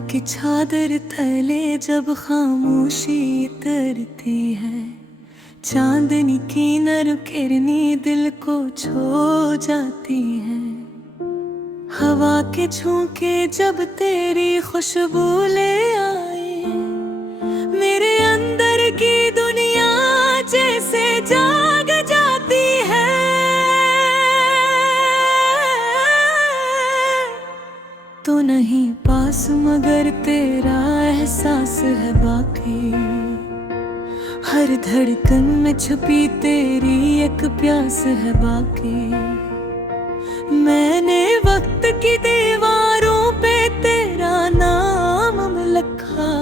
की चादर तले जब खामोशी तरती है, चांदनी की नर किरनी दिल को छू जाती है। हवा के झोंके जब तेरी खुशबू ले आए, मेरे अंदर की दुनिया जैसे जाग जाती है। तो नहीं पास मगर तेरा एहसास है बाकी, हर धड़कन में छुपी तेरी एक प्यास है बाकी। मैंने वक्त की दीवारों पे तेरा नाम लिखा,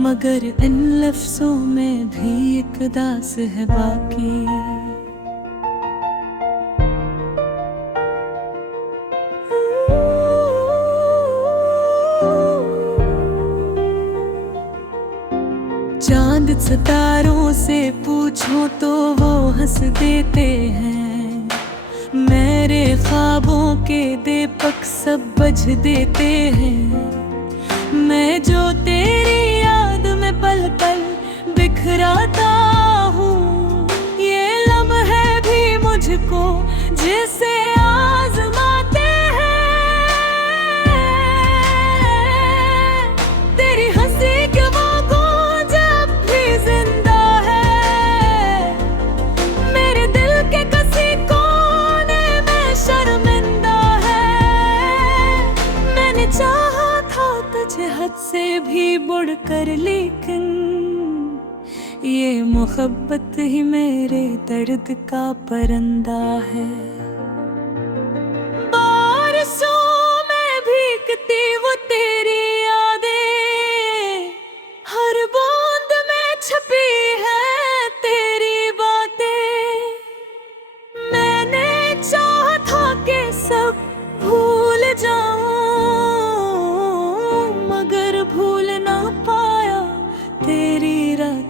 मगर इन लफ्जों में भी एक दास है बाकी। चांद सितारों से पूछो तो वो हंस देते हैं, मेरे ख्वाबों के दीपक सब बुझ देते हैं। मैं जो तेरी याद में पल पल बिखराता हूँ, ये लम्हे भी मुझको जैसे आजमाते हैं। तेरी हंसी के वो गूंज अब भी जिंदा है, मेरे दिल के किसी कोने में शर्मिंदा है। मैंने चाहा था तुझे हद से भी बढ़कर, लेकिन ये मोहब्बत ही मेरे दर्द का परिंदा है। बारिशों में भीगती वो तेरी यादें, हर बूंद में छुपी है तेरी बातें। मैंने चाहा था कि सब भूल जाऊं, मगर भूल ना पाया तेरी रातें।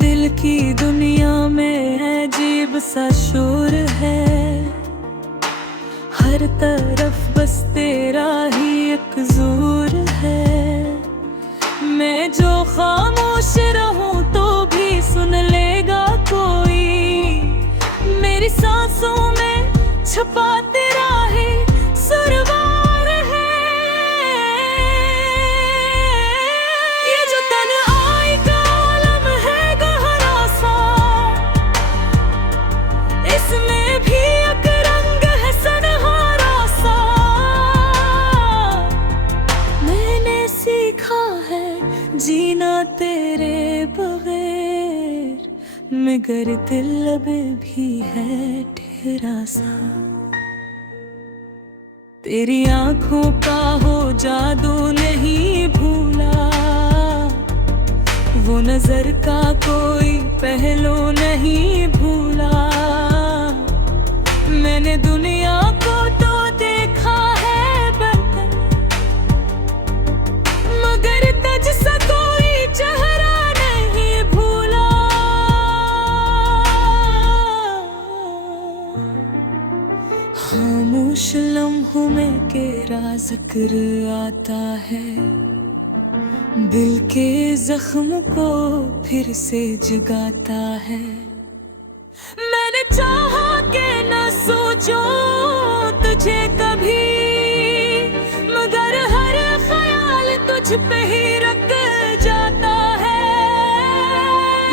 दिल की दुनिया में अजीब सा शोर है, हर तरफ बस तेरा ही एक जोर है। मैं जो खामोश रहूं तो भी सुन लेगा कोई, मेरी सांसों में छुपा तेरा ही सुरवार है। ये जो तन्हाई का आलम है गहरा सा, इसमें भी एक रंग है सनहारा सा। मैंने सीखा है जीना तेरे बगैर, मगर दिल अब भी है ठहरा सा। तेरी आंखों का हो जादू नहीं भूला, वो नजर का कोई पहलू नहीं भूला। मैंने दुनिया को तो देखा है बदल, मगर तुझ सा कोई चेहरा नहीं भूला। खामोश लम्हों में तेरा जिक्र आता है, दिल के जख्म को फिर से जगाता है। मैंने चाहा कि न सोचो तुझे कभी, मगर हर ख्याल तुझ पे ही रख जाता है।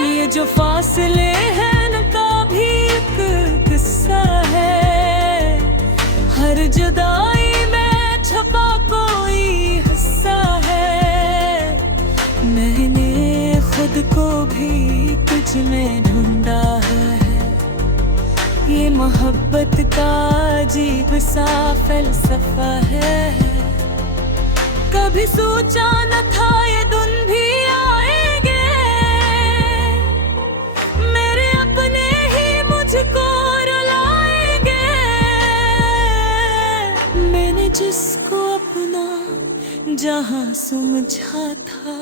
ये जो फासले हैं न का भी एक किस्सा है, हर जुदाई में छुपा कोई हिस्सा है। मैंने खुद को भी तुझ में ढूंढा है, ये मोहब्बत का अजीब सा फलसफा है। कभी सोचा न था ये दिन भी आएंगे, मेरे अपने ही मुझको रुलाएंगे। मैंने जिसको अपना जहां समझा था,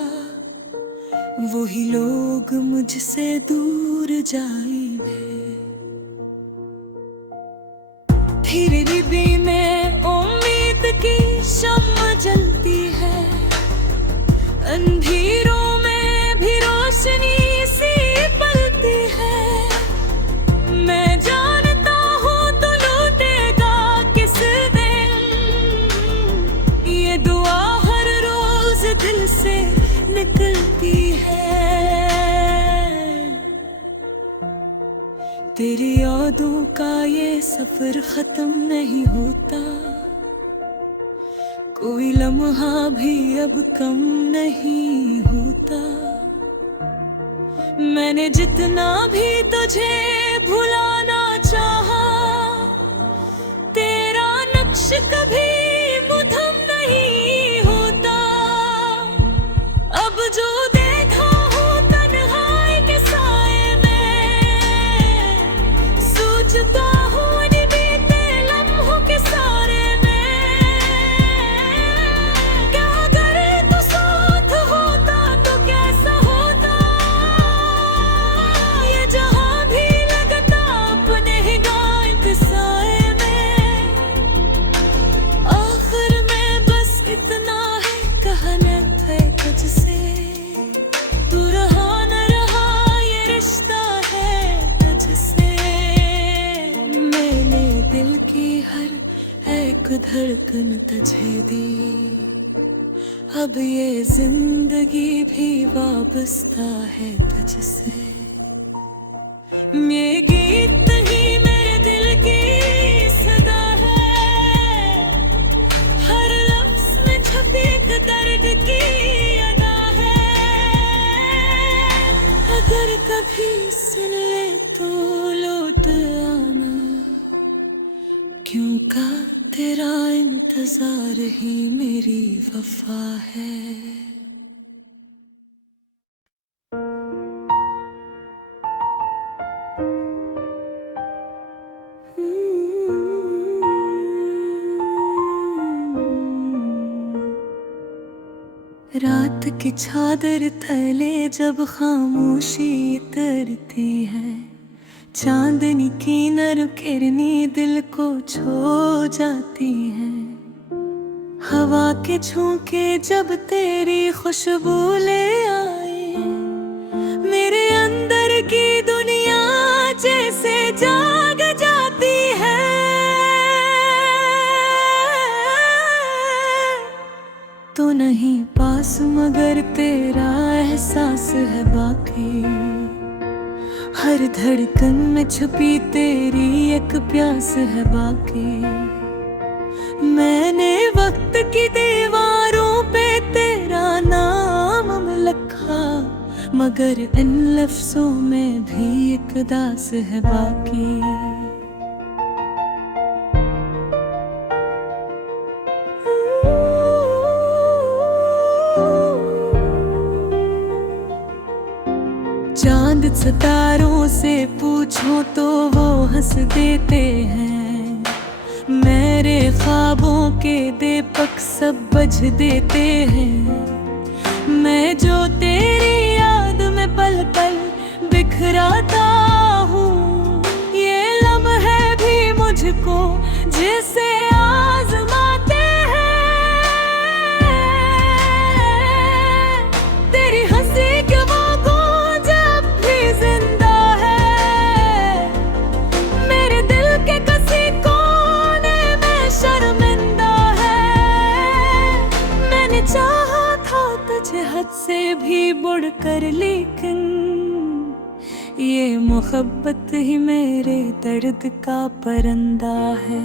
वही लोग मुझसे दूर जाएंगे। फिर भी मैं उम्मीद की शम्मा जलती अंधेरों में भी रोशनी सी पलती है। मैं जानता हूँ तो लौटेगा किस दिन, ये दुआ हर रोज दिल से निकलती है। तेरी यादों का ये सफर खत्म नहीं होता, कोई लम्हा भी अब कम नहीं होता। मैंने जितना भी तुझे भुलाना चाहा, तेरा नक्श कभी मुधम नहीं होता। अब जो देखा हूँ तन्हाई के साए में, सोचता हूँ बीते लम्हों के सारे में। क्या अगर तू साथ होता तो कैसा होता, ये जहां भी लगता अपने ही गाय के साए में। आखिर में बस इतना है कहना है तुझसे, तू रहा न रहा ये रिश्ता है तुझसे। मैंने दिल की हर एक धड़कन तुझे दी, अब ये जिंदगी भी वाबस्ता है तुझसे। ये गीत ही मेरे दिल की सदा है, हर लफ्ज में छपी एक दर्द की अदा है। अगर कभी सुन ले तो लौट आना, क्यों का तेरा इंतजार ही मेरी वफा है। रात की चादर तले जब खामोशी तरती है, चांदनी की नर किरनी दिल को छू जाती है। हवा के झोंके जब तेरी खुशबू ले आए, मेरे अंदर की दुनिया जैसे जाग जाती है। तो नहीं पास मगर तेरा एहसास है बाकी, हर धड़कन में छुपी तेरी एक प्यास है बाकी। मैंने वक्त की दीवारों पे तेरा नाम लिखा, मगर इन लफ्जों में भी एक दास है बाकी। चांद सितारों से पूछो तो वो हंस देते हैं, मेरे ख्वाबों के दीपक सब बुझ देते हैं। मैं जो तेरी याद में पल पल बिखराता हूँ, ये लम्हे भी मुझको जैसे आजमाते हैं। तेरी हंसी के वो गूंज अब भी जिंदा है, मेरे दिल के किसी कोने में शर्मिंदा है। मैंने चाहा था तुझे हद से भी बढ़कर, लेकिन ये मोहब्बत ही मेरे दर्द का परिंदा है।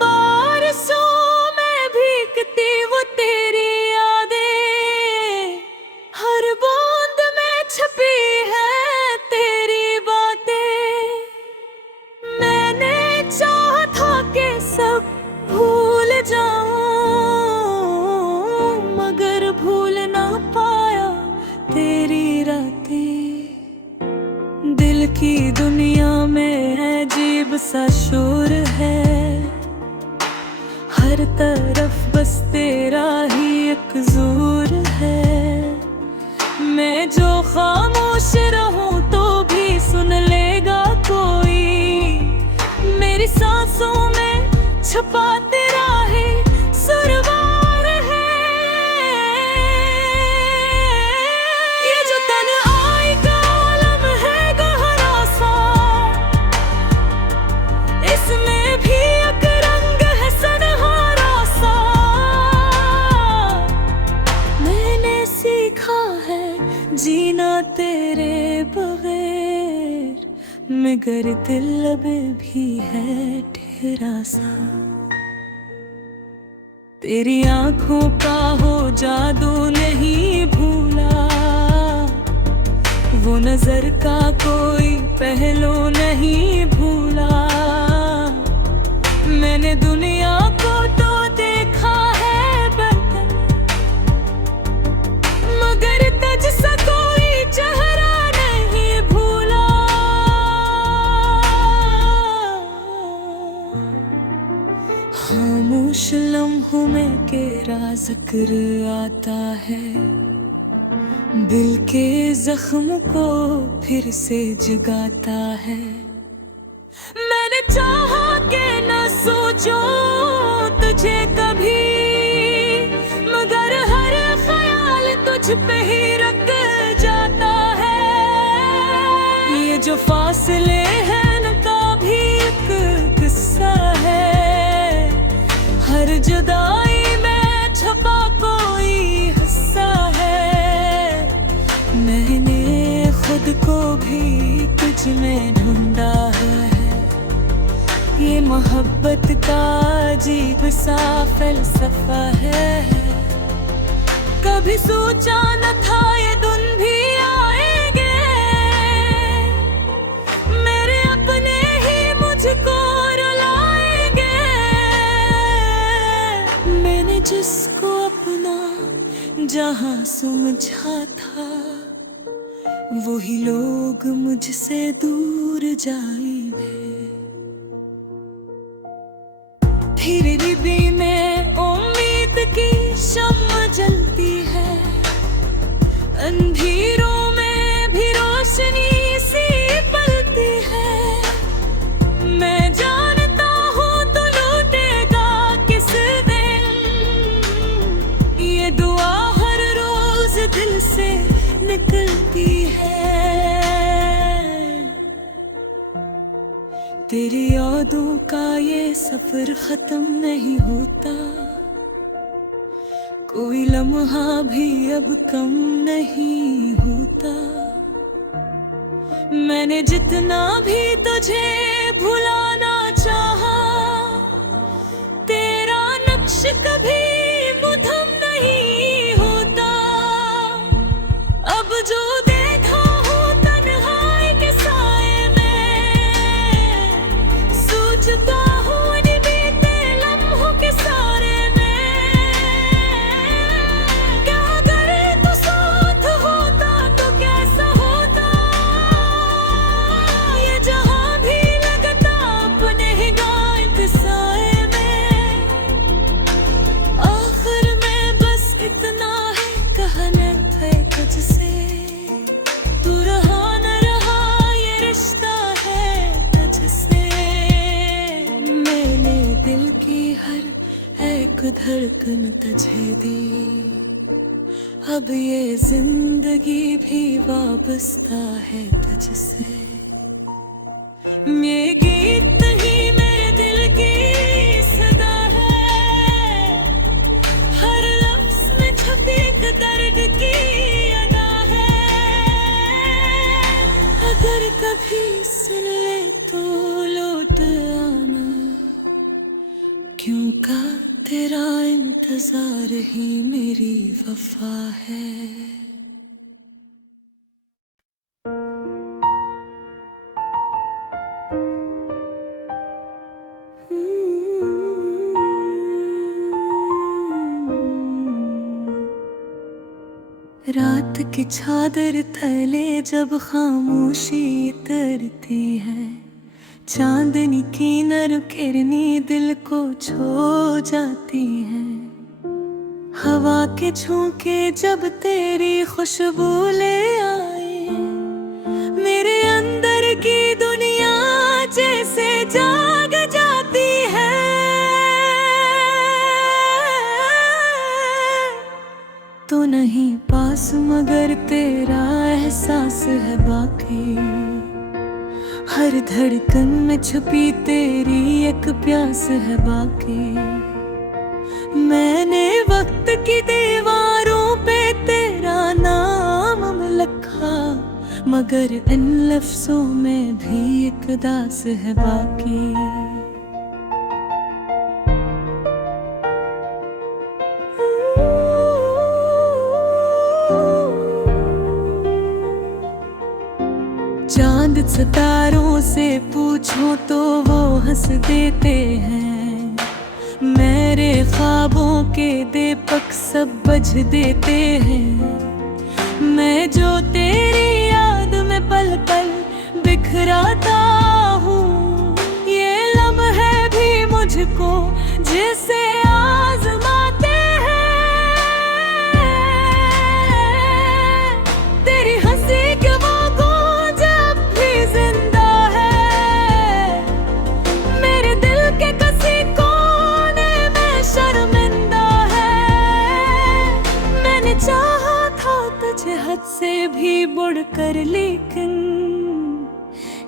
बारिशों में भीगती वो तेरी यादें, हर बूंद में छपी है तेरी बातें। मैंने चाहा था कि सब भूल जाऊं, मगर भूल ना पाया तेरी रातें। दिल की दुनिया में अजीब सा शोर है, हर तरफ बस तेरा ही एक जोर है। मैं जो खामोश रहूं तो भी सुन लेगा कोई, मेरी सांसों में छुपा तेरा ही सुरवार है। मगर दिल अब भी है ठहरा सा। तेरी आंखों का हो जादू नहीं भूला, वो नजर का कोई पहलू नहीं भूला। मैंने दुनिया को तो देखा है बदल, मगर तुझ सा कोई चेहरा नहीं भूला। खामोश लम्हों में तेरा जिक्र आता है, दिल के जख्म को फिर से जगाता है। मैंने चाहा कि न सोचो तुझे कभी, मगर हर ख्याल तुझ पे ही रख जाता है। ये जो फासले हैं न का भी एक किस्सा है, हर जुदाई में छुपा कोई हिस्सा है। मैंने खुद को भी तुझ में ढूंढा है, ये मोहब्बत का अजीब सा फलसफा है। कभी सोचा न था ये दिन भी आएंगे, मेरे अपने ही मुझको रुलाएंगे। मैंने जिसको अपना जहां समझा था, वही लोग मुझसे दूर जाएंगे। धीरे भी में उम्मीद की शम्मा जलती है, अंधेरों में भी रोशनी सी पलती है। मैं जानता हूँ तो लौटेगा किस दिन, ये दुआ हर रोज दिल से निकलती है। तेरी यादों का ये सफर खत्म नहीं होता, कोई लम्हा भी अब कम नहीं होता। मैंने जितना भी तुझे भुलाना चाहा, तेरा नक्श कभी मुधम नहीं होता। अब जो देखा हूँ तन्हाई के साए में, सोचता हूँ नहीं बीते लम्हों के सारे में। क्या अगर तू साथ होता तो कैसा होता, ये जहाँ भी लगता अपने ही गाय के साए में। आखिर में बस इतना है कहना था तुझसे, तू रहा न रहा ये रिश्ता है तुझसे। मैंने दिल की हर एक धड़कन तुझे दी, अब ये जिंदगी भी वाबस्ता है तुझसे। ये गीत ही मेरे दिल की सदा है, हर लफ्ज में छपी एक दर्द की अदा है। अगर कभी सुन ले तो लौट आना, क्यों का तेरा इंतजार ही मेरी वफा है। रात की चादर तले जब खामोशी तरती है, चांदनी की नर किरनी दिल को छू जाती है। हवा के झोंके जब तेरी खुशबू ले आए, मेरे अंदर की दुनिया जैसे जाग जाती है। तो नहीं पास मगर तेरा एहसास है बाकी, हर धड़कन में छुपी तेरी एक प्यास है बाकी। मैंने वक्त की दीवारों पे तेरा नाम लिखा, मगर इन लफ्जों में भी एक दास है बाकी। चांद सितारों से पूछो तो वो हंस देते हैं, मेरे ख्वाबों के दीपक सब बुझ देते हैं। मैं जो तेरी याद में पल पल बिखराता हूँ, ये लम्हे भी मुझको जैसे आजमाते हैं। तेरी हंसी के वो गूंज अब भी जिंदा है, मेरे दिल के किसी कोने में शर्मिंदा है। मैंने चाहा तुझे हद से भी बढ़कर, लेकिन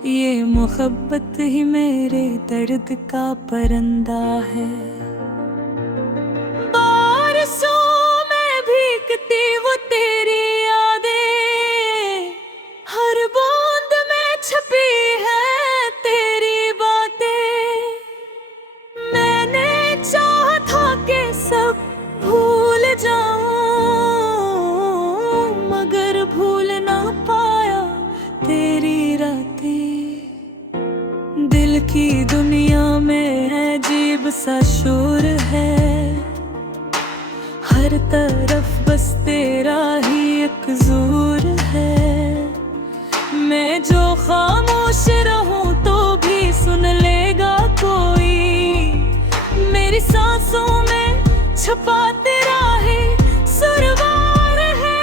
ये मोहब्बत ही मेरे दर्द का परिंदा है। बारिशों में भीगती वो तेरी यादें, हर बूंद में छपी है तेरी बातें। मैंने चाहा था कि सब भूल जाऊं, भूल ना पाया तेरी रातें। दिल की दुनिया में अजीब सा शोर है, हर तरफ बस तेरा ही एक जोर है। मैं जो खामोश रहूं तो भी सुन लेगा कोई, मेरी सांसों में छुपा तेरा है सुरवार है।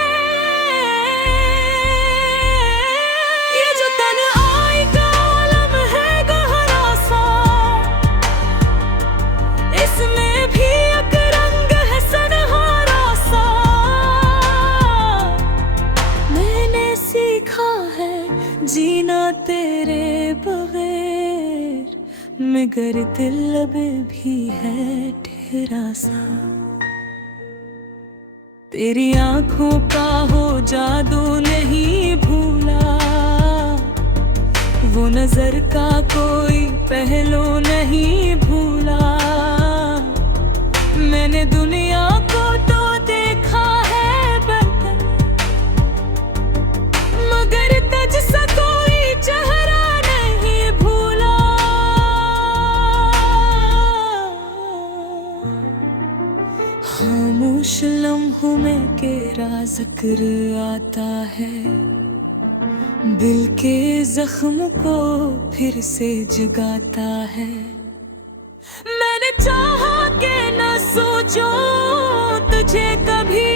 जीना तेरे बगैर, मगर दिल अब भी है ठहरा सा। तेरी आंखों का हो जादू नहीं भूला, वो नजर का कोई पहलू नहीं भूला। मैंने दुनिया को तो देखा है बदल, मगर तुझसे कोई चेहरा नहीं भूला। खामोश लम्हों में तेरा जिक्र आता है, दिल के जख्म को फिर से जगाता है। मैंने चाहा कि न सोचो तुझे कभी,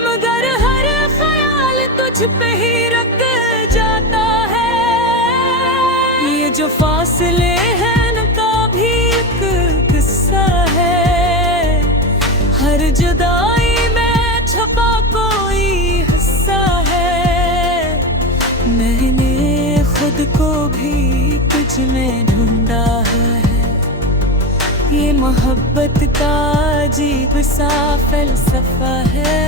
मगर हर ख्याल तुझ पे ही रख जाता है। ये जो फासले हैं न का भी एक किस्सा है, हर जुदाई में छुपा कोई हिस्सा है। मैंने खुद को भी तुझ में ढूंढा है, ये मोहब्बत का अजीब सा फलसफा है।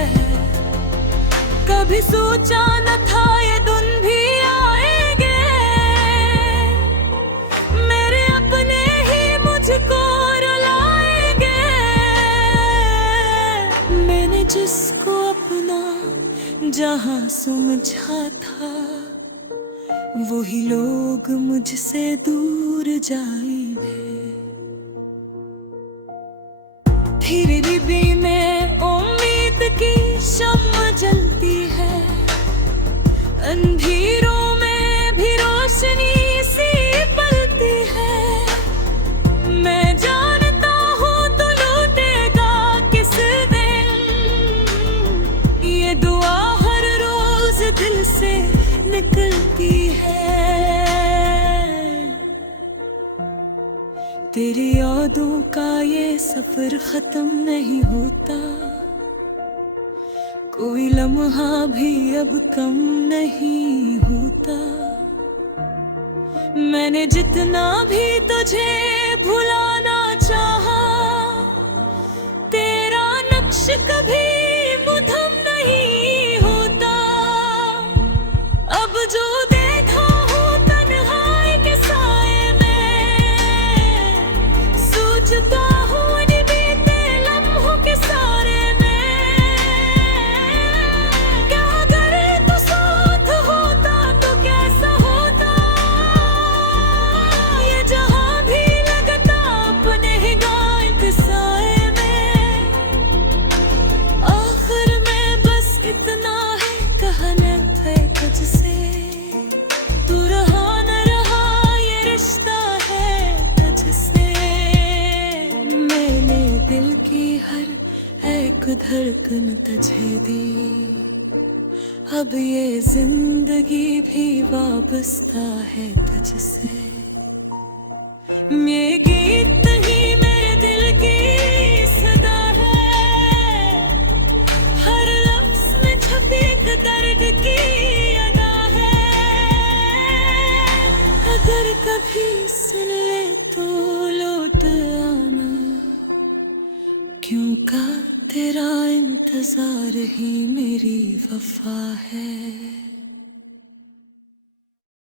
कभी सोचा न था ये दिन भी आएंगे, मेरे अपने ही मुझको रुलाएंगे। मैंने जिसको अपना जहां समझा था, वही लोग मुझसे दूर जाएंगे। धीरे भी में उम्मीद की शम्मा जलती है, अंधेरों में भी रोशनी सी पलती है। मैं जानता हूँ तो लौटेगा किस दिन, ये दुआ हर रोज दिल से निकलती है। तेरी यादों का ये सफर खत्म नहीं होता, कोई लम्हा भी अब कम नहीं होता। मैंने जितना भी तुझे भुलाना चाहा, तेरा नक्श कभी मुधम नहीं होता। हर एक धड़कन तुझे दी। अब ये जिंदगी भी वाबस्ता है तुझसे। ये गीत ही मेरे दिल की सदा है, हर लफ्ज में छपी एक दर्द की अदा है। अगर कभी सुन ले तो लौट आना, क्यों का तेरा इंतजार ही मेरी वफा है।